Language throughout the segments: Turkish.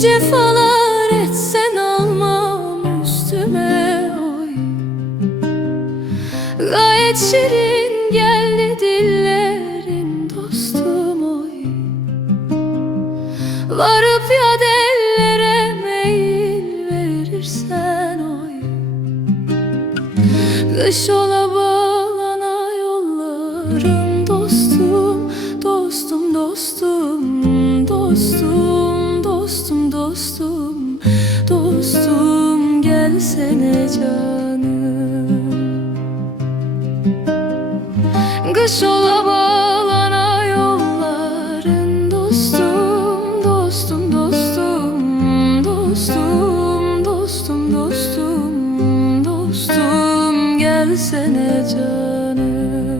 cefalar etsen almam üstüme oy. Gayet şirin geldi dillerin dostum oy. Varıp ya ellere meyil verirsen oy. Kış ola gelsene canım. Kış ola bağlana yolların dostum Dostum dostum dostum dostum dostum dostum. Gelsene canım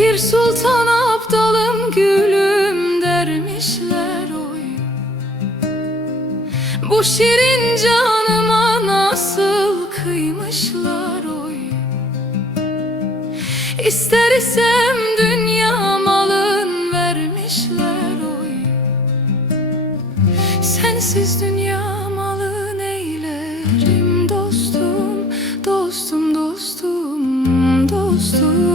Pir sultan aptalım gülüm dermişler oy. Bu şirin canıma nasıl kıymışlar oy. İster isem dünya malın vermişler oy. Sensiz dünya malı neylerim dostum Dostum dostum dostum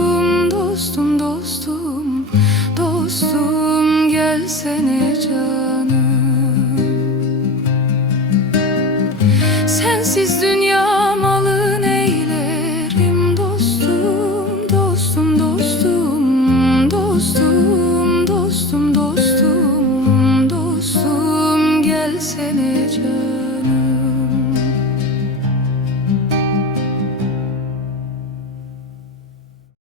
treasure